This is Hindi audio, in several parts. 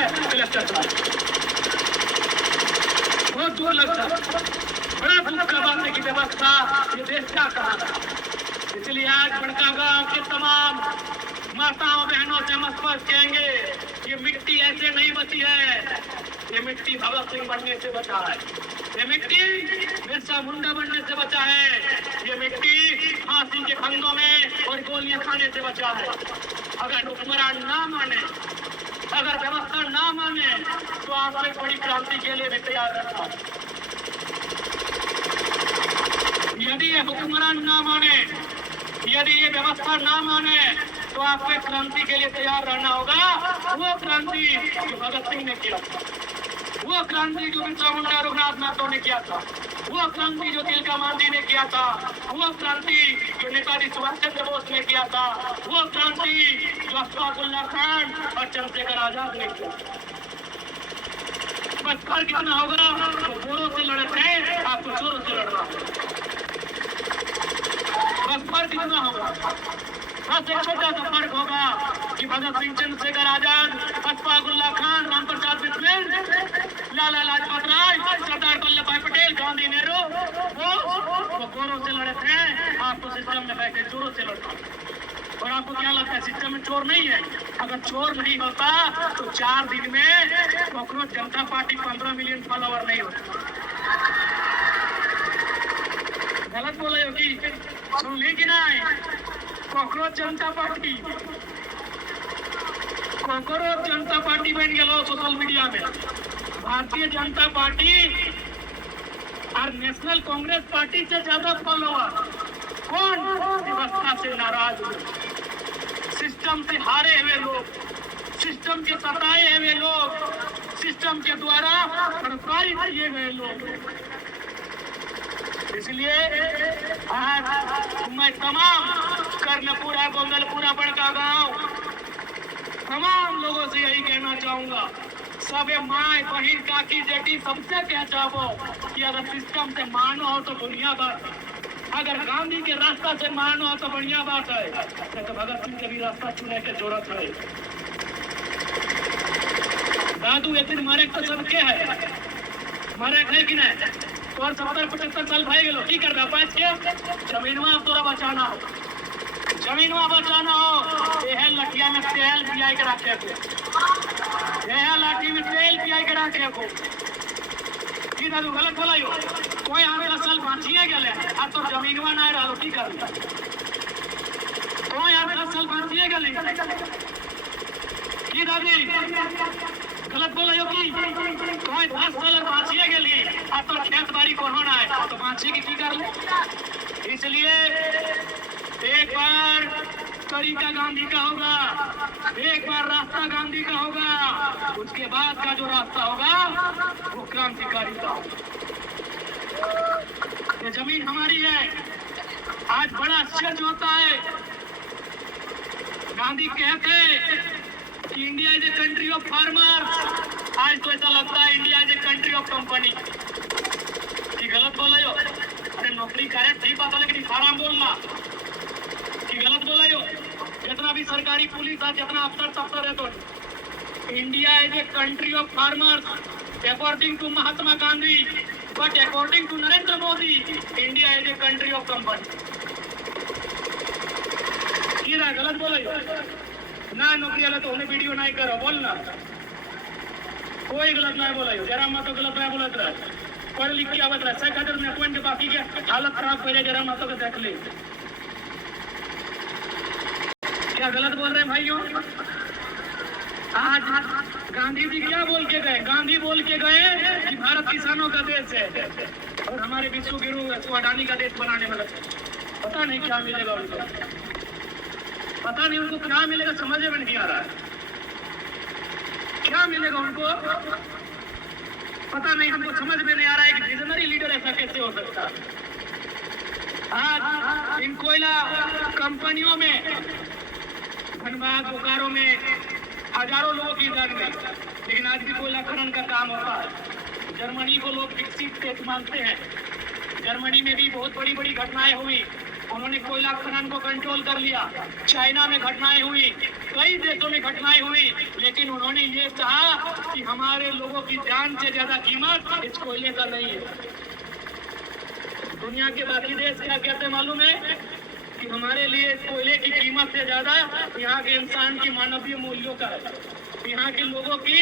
कलेक्टर साहब, बहुत दूर लगता है। बड़ा दुख का बात है कि व्यवस्था ये देश क्या कहा था। इसलिए आज बड़कागांव के तमाम माताओं बहनों से हम स्पष्ट कहेंगे, ये मिट्टी ऐसे नहीं बची है, ये मिट्टी भगत सिंह बनने से बचा है, ये मिट्टी बिरसा मुंडा बनने से बचा है, ये मिट्टी फांसी के फंदों में और गोलियां खाने से बचा है। अगर हुक्मरान ना माने, अगर व्यवस्था ना माने, तो आप एक बड़ी क्रांति के लिए भी तैयार रहना। यदि ये हुक्मरान ना माने, यदि ये व्यवस्था ना माने, तो आपको एक क्रांति के लिए तैयार रहना होगा। वो क्रांति जो भगत सिंह ने किया था, वो क्रांति जो बिरसा मुंडा रघुनाथ महतो ने किया था, वो क्रांति जो तिलका मांझी ने किया था, वो क्रांति जो नेताजी सुभाष चंद्र बोस ने किया था, वो क्रांति जो अशफाकुल्लाह खान और चंद्रशेखर आजाद ने किया। बस फर्क इतना होगा, वो गोरों से लड़े थे, आपको चोरों से लड़ना होगा। बस फर्क इतना होगा, बस एक छोटा सा फर्क होगा कि भगत सिंह, चंद्रशेखर आजाद, अशफाकुल्लाह खान, राम प्रसाद बिस्मिल, लाला लाजपत राय, सरदार वल्लभ भाई पटेल, गांधी, नेहरू, वो गोरों से लड़े थे, आपको सिस्टम में बैठे चोरों से लड़ना। और आपको क्या लगता है सिस्टम में चोर नहीं है? अगर चोर नहीं होता तो 4 दिन में कांग्रेस जनता पार्टी 15 मिलियन फॉलोवर नहीं होता। गलत बोले हो कि सुन ली कि नहीं? कांग्रेस जनता पार्टी बन गया सोशल मीडिया में। भारतीय जनता पार्टी और नेशनल कांग्रेस पार्टी से ज्यादा फॉलोअर। कौन? व्यवस्था से नाराज लोग, सिस्टम से हारे हुए लोग, सिस्टम के सताए हुए लोग, सिस्टम के द्वारा प्रताड़ित किए गए लोग। इसलिए आज मैं तमाम कर्णपुरा, गोंगलपुरा, बड़कागांव तमाम लोगों से यही कहना चाहूंगा, सबे माए बहन काकी जेठी सबसे कह चाहो कि अगर सिस्टम से मानो हो तो बढ़िया बात, अगर गांधी के रास्ता से मानो हो तो बढ़िया बात है, तो भगत सिंह के भी रास्ता चुने की जरूरत है। दादू एक दिन मरे तो सबके है, मरे है कि नहीं? तो 70-75 साल भाई गलो की कर रहा पाँच के जमीनवा तोरा बचाना हो, जमीनवा बचाना हो, यह लठिया में तेल पियाई के रखे को, यह लाठी में तेल पियाई के रखे को। की दादू गलत बोलायो? कोई हमें असल बांचिए गले आ तो जमीनवा ना रहा की कर, कोई हमें असल बांचिए गले की दादी गलत बोलायो कि कोई 10 साल बांचिए गली आ तो खेत बाड़ी को होना है तो बांची की कर ले। इसलिए एक बार तरीका गांधी का होगा, एक बार रास्ता गांधी का होगा, उसके बाद का जो रास्ता होगा वो क्रांतिकारी का होगा। ये जमीन हमारी है। आज बड़ा आश्चर्य होता है, गांधी कहते कि India is a country of farmers, आज तो ऐसा लगता है India is a country of company. कि गलत बोला यो? अरे नौकरी करे ठीक बात है, लेकिन हराम बोलना कि गलत बोला यो? जितना भी सरकारी पुलिस है, जितना अफसर है, तो India is a country of farmers according to Mahatma Gandhi, but according to Narendra Modi India is a country of company. गलत बोला यो? ना नौकरी वाला तो उन्हें वीडियो नहीं करो, बोलना कोई गलत नहीं बोला यो। जरा मातो गलत नहीं बोला था, पढ़ लिख के आवत रहा खातिर में पॉइंट बाकी के हालत खराब करे, जरा मातो को देख ले। क्या गलत बोल रहे हैं भाइयों? आज गांधी जी क्या बोल के गए? गांधी बोल के गए कि भारत किसानों का देश है और हमारे विश्व गुरु इसको अडानी का देश बनाने में लगे। पता नहीं क्या मिलेगा उनको, पता नहीं उनको क्या मिलेगा, समझ में नहीं आ रहा है क्या मिलेगा उनको, पता नहीं, हमको समझ में नहीं आ रहा है कि विजनरी लीडर ऐसा कैसे हो सकता है। आज इन कोयला कंपनियों में, धनबाद, बोकारो में हजारों लोगों की जान गई, लेकिन आज भी कोयला खनन का काम होता है। जर्मनी को लोग विकसित देश मानते हैं, जर्मनी में भी बहुत बड़ी बड़ी घटनाएं हुई, उन्होंने कोयला खनन को कंट्रोल कर लिया। चाइना में घटनाएं हुई, कई देशों में घटनाएं हुई, लेकिन उन्होंने ये कहा कि हमारे लोगों की जान से ज्यादा कीमत इस कोयले का नहीं है। दुनिया के बाकी देश क्या कहते हैं मालूम है? कि हमारे लिए कोयले की कीमत से ज्यादा यहाँ के इंसान की मानवीय मूल्यों का है, यहाँ के लोगों की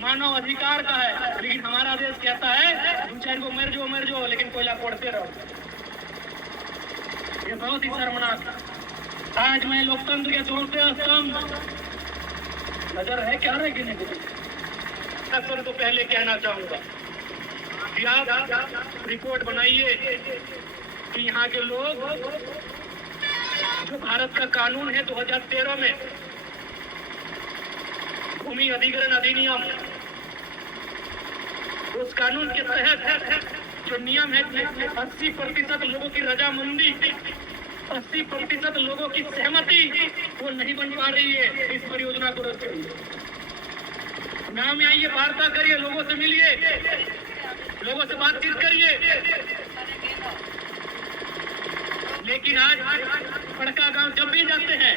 मानव अधिकार का है। लेकिन हमारा देश कहता है तुम चाहे को मर जाओ लेकिन कोयला फोड़ते रहो। ये बहुत ही शर्मनाक। आज मैं लोकतंत्र के चौथे स्तंभ नजर है क्या रहे कि नहीं, अक्सर तो पहले कहना चाहूंगा कि आप रिपोर्ट बनाइए कि यहाँ के लोग जो भारत का कानून है 2013 में भूमि अधिग्रहण अधिनियम, उस कानून के तहत जो नियम है 80% लोगों की रजामंदी, 80% लोगों की सहमति वो नहीं बन पा रही है इस परियोजना को रद्द करिए। गाँव में आइए, वार्ता करिए, लोगों से मिलिए, लोगों से बातचीत करिए। लेकिन आज बड़का गांव जब भी जाते हैं,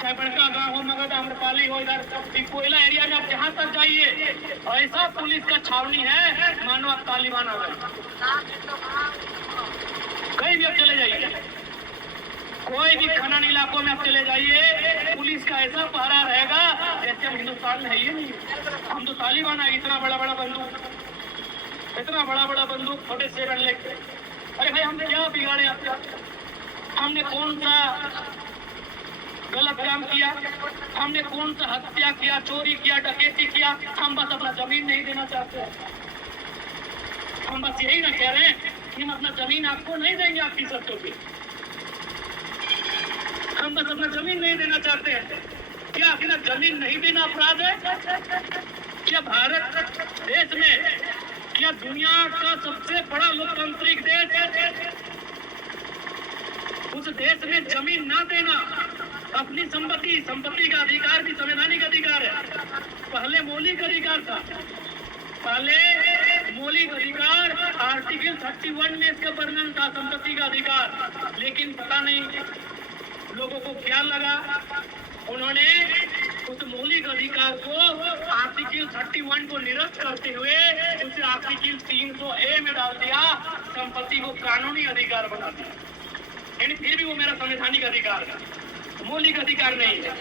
चाहे बड़का गांव हो, मगध, आम्रपाली हो, इधर कोयला एरिया में आप जहां तक जाइए ऐसा पुलिस का छावनी है मानो आप तालिबान आ गए। कहीं भी आप चले जाइए, कोई भी खनन इलाकों में आप चले जाइए, पुलिस का ऐसा पहरा रहेगा जैसे हम हिंदुस्तान में है ही नहीं। हम तो तालिबान आ, इतना बड़ा बड़ा बंदूक, छोटे से रन लेके। अरे भाई हमने क्या बिगाड़े आपका? हमने कौन सा गलत काम किया? हमने कौन सा हत्या किया, चोरी किया, डकैती किया? हम बस अपना जमीन नहीं देना चाहते। हम बस यही ना कह रहे हैं कि हम अपना जमीन आपको नहीं देंगे आपकी शर्तों पे। हम बस अपना जमीन नहीं देना चाहते हैं। क्या अपना जमीन नहीं देना अपराध है? क्या भारत देश में, क्या दुनिया का सबसे बड़ा लोकतांत्रिक देश, उस देश में जमीन ना देना अपनी संपत्ति का अधिकार भी संवैधानिक अधिकार है। पहले मौलिक अधिकार था, पहले मौलिक अधिकार आर्टिकल 31 में इसका वर्णन था, संपत्ति का अधिकार। लेकिन पता नहीं लोगों को क्या लगा, उन्होंने उस मौलिक अधिकार को आर्टिकल 31 को निरस्त करते हुए उसे आर्टिकल 300A में डाल दिया, संपत्ति को कानूनी अधिकार बना दिया। यानी फिर भी वो मेरा संवैधानिक अधिकार है, मौलिक अधिकार नहीं है।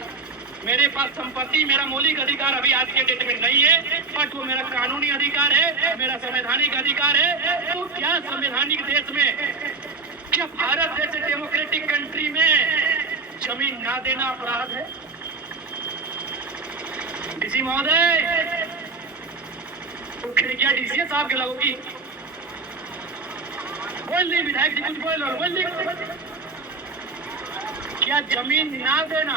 मेरे पास संपत्ति, मेरा मौलिक अधिकार अभी आज के डेट में नहीं है, बट वो मेरा कानूनी अधिकार है, मेरा संवैधानिक अधिकार है। तो क्या संवैधानिक देश में, क्या भारत जैसे डेमोक्रेटिक कंट्री में जमीन ना देना अपराध है? डीसी महोदय, तो खिड़कियां डीसी साहब के लगोगी। बोल नहीं विधायक जी, कुछ बोल नहीं। क्या जमीन ना देना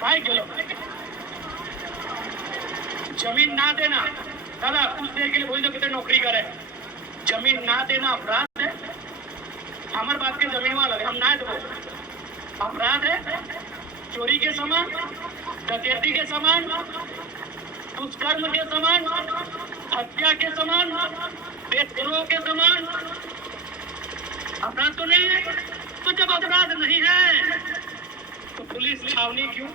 भाई, चलो जमीन ना देना, दादा कुछ देर के लिए बोल दो कितने नौकरी करे, जमीन ना देना अपराध है? हमारे बात के जमीन वाला हम ना दो अपराध है? चोरी के समान, डकैती के समान, दुष्कर्म के समान, हत्या के समान, देशद्रोह के समान अपराध तो नहीं है। तो जब अपराध नहीं है तो पुलिस छावनी क्यों?